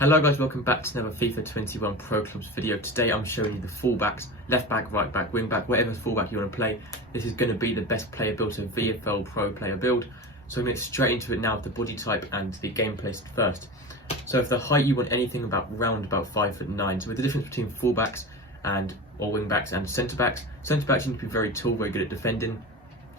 Hello guys, welcome back to another FIFA 21 Pro Clubs video. Today I'm showing you the fullbacks, left back, right back, wing back, whatever fullback you want to play. This is going to be the best player build, so VFL Pro player build. So I'm going to get straight into it now with the body type and the gameplay first. So for the height you want anything round about 5'9". So with the difference between fullbacks or wing backs and centre backs you need to be very tall, very good at defending,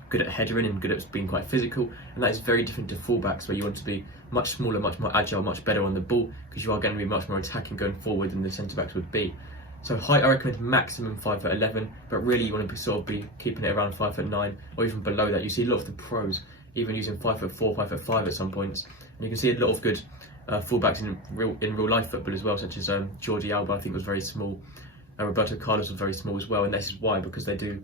good at headering and good at being quite physical, and that is very different to fullbacks where you want to be much smaller, much more agile, much better on the ball because you are going to be much more attacking going forward than the centre backs would be. So height I recommend maximum 5'11", but really you want to be keeping it around 5'9" or even below that. You see a lot of the pros even using 5'4", 5'5" at some points, and you can see a lot of good fullbacks in real life football as well, such as Jordi Alba I think was very small, Roberto Carlos was very small as well, and this is why, because they're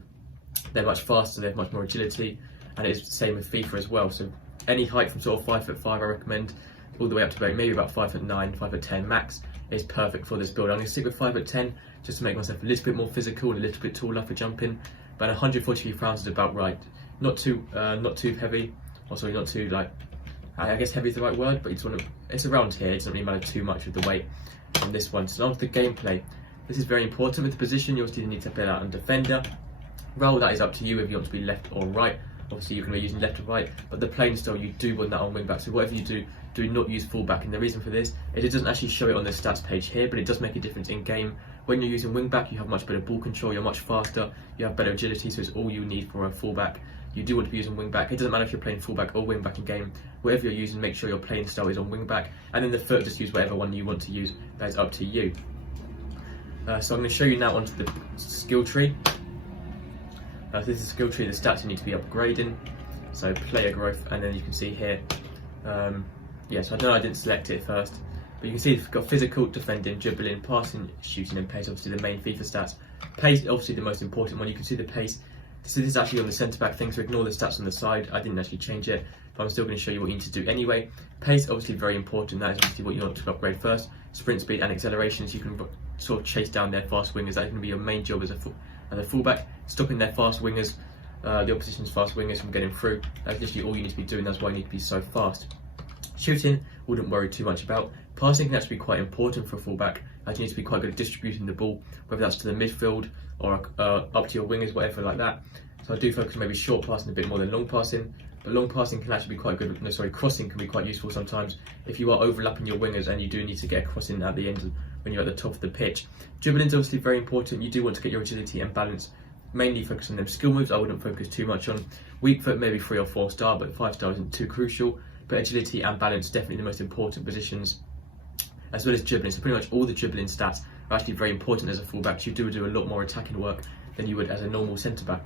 much faster, they have much more agility, and it's the same with FIFA as well. So any height from sort of 5'5" I recommend, all the way up to maybe about 5'9", 5'10" max is perfect for this build. I'm going to stick with 5'10" just to make myself a little bit more physical and a little bit taller for jumping, but 143 pounds is about right. Not too heavy, or sorry, not too I guess heavy is the right word, but it's around here. It doesn't really matter too much with the weight on this one. So now with the gameplay, this is very important. With the position, you also need to play out on defender. Role, that is up to you if you want to be left or right. Obviously you're going to be using left or right, but the playing style you do want that on wing back. So whatever you do not use fullback. And the reason for this is it doesn't actually show it on the stats page here, but it does make a difference in game. When you're using wing back, you have much better ball control, you're much faster, you have better agility, so it's all you need for a fullback. You do want to be using wing back. It doesn't matter if you're playing fullback or wing back in game. Whatever you're using, make sure your playing style is on wing back, and then the foot, just use whatever one you want to use. That is up to you. So I'm going to show you now onto the skill tree. So this is a skill tree, the stats you need to be upgrading. So player growth, and then you can see here, so I know I didn't select it first, but you can see it's got physical, defending, dribbling, passing, shooting and pace, obviously the main FIFA stats. Pace, obviously the most important one. You can see the pace. So this is actually on the centre back thing, so ignore the stats on the side. I didn't actually change it, but I'm still going to show you what you need to do anyway. Pace, obviously very important. That is obviously what you want to upgrade first. Sprint speed and acceleration, so you can sort of chase down their fast wingers. That's going to be your main job as a fullback, stopping their fast wingers, the opposition's fast wingers from getting through. That's literally all you need to be doing. That's why you need to be so fast. Shooting, wouldn't worry too much about. Passing can actually be quite important for a fullback, as you need to be quite good at distributing the ball, whether that's to the midfield or up to your wingers, whatever like that. So I do focus on maybe short passing a bit more than long passing, but long passing can actually be quite good. No, sorry, crossing can be quite useful sometimes if you are overlapping your wingers and you do need to get a cross in at the end when you're at the top of the pitch. Dribbling is obviously very important. You do want to get your agility and balance. Mainly focus on them skill moves. I wouldn't focus too much on. Weak foot, maybe 3 or 4 star, but 5 star isn't too crucial. But agility and balance, definitely the most important positions, as well as dribbling. So pretty much all the dribbling stats are actually very important as a fullback. You do a lot more attacking work than you would as a normal centre back.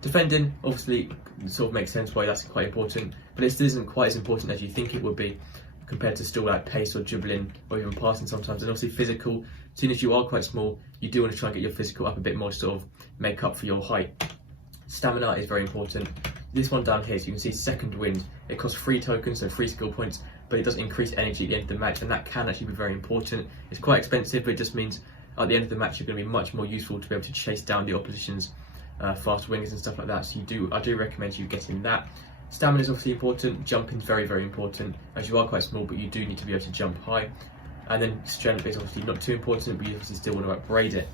Defending, obviously, sort of makes sense why that's quite important, but it still isn't quite as important as you think it would be compared to still like pace or dribbling or even passing sometimes. And obviously physical, as soon as you are quite small, you do want to try and get your physical up a bit more to sort of make up for your height. Stamina is very important. This one down here, so you can see second wind, it costs 3 tokens, so 3 skill points, but it does increase energy at the end of the match, and that can actually be very important. It's quite expensive, but it just means at the end of the match you're going to be much more useful to be able to chase down the opposition's fast wingers and stuff like that. So I do recommend you getting that. Stamina is obviously important. Jumping is very, very important, as you are quite small, but you do need to be able to jump high. And then strength is obviously not too important, but you obviously still want to upgrade it.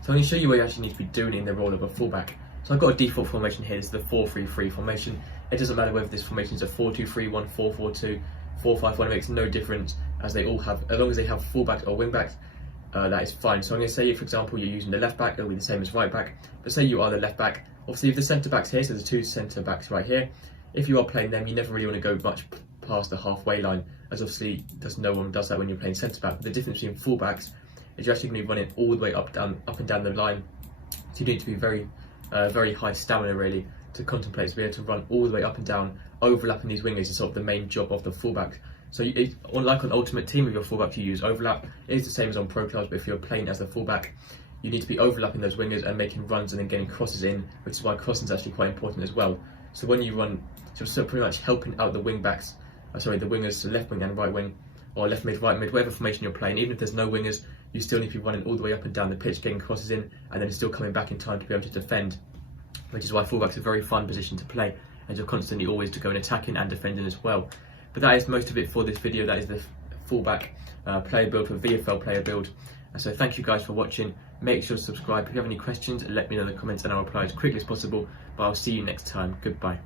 So I'm going to show you what you actually need to be doing in the role of a fullback. So I've got a default formation here. This is the 4-3-3 formation. It doesn't matter whether this formation is a 4-2-3-1, 4-4-2, 4-5-1. It makes no difference, as they all have, as long as they have fullbacks or wingbacks. That is fine. So I'm going to say, for example, you're using the left back, it'll be the same as right back. But say you are the left back, obviously if the centre backs here, so there's 2 centre backs right here. If you are playing them, you never really want to go much past the halfway line, as obviously no one does that when you're playing centre back. But the difference between fullbacks is you're actually going to be running all the way up and down the line. So you need to be very high stamina really to contemplate, to be able to run all the way up and down, overlapping these wingers is sort of the main job of the fullback. So like on Ultimate Team with your fullback, you use overlap. It is the same as on Pro Clubs, but if you're playing as the fullback, you need to be overlapping those wingers and making runs and then getting crosses in, which is why crossing is actually quite important as well. So when you run, you're sort of pretty much helping out the wing backs, the wingers, so left wing and right wing, or left mid, right mid, whatever formation you're playing. Even if there's no wingers, you still need to be running all the way up and down the pitch, getting crosses in, and then still coming back in time to be able to defend, which is why fullback's a very fun position to play, as you're constantly always going attacking and defending as well. But that is most of it for this video. That is the fullback player build for VFL player build. So thank you guys for watching. Make sure to subscribe. If you have any questions, let me know in the comments and I'll reply as quickly as possible. But I'll see you next time. Goodbye.